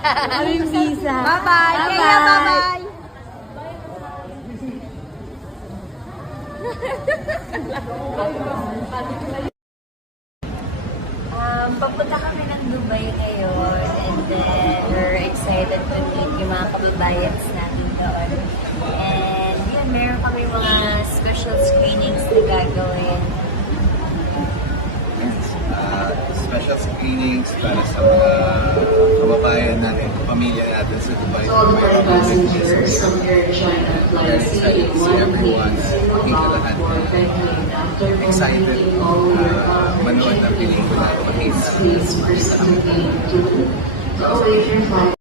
Aming visa. Bye-bye. Kaya bye-bye. Papunta kami ng Dubai ngayon and then we're excited to meet yung mga kababayans natin doon. And yun, meron kami mga special screenings na gagawin. Special screenings para sa mga kababayan natin, pamilya natin sa Dubai. All flight passengers on Air China Flight CA1 Makita lahat na excited manood ng pelikula. Please proceed to await your flight.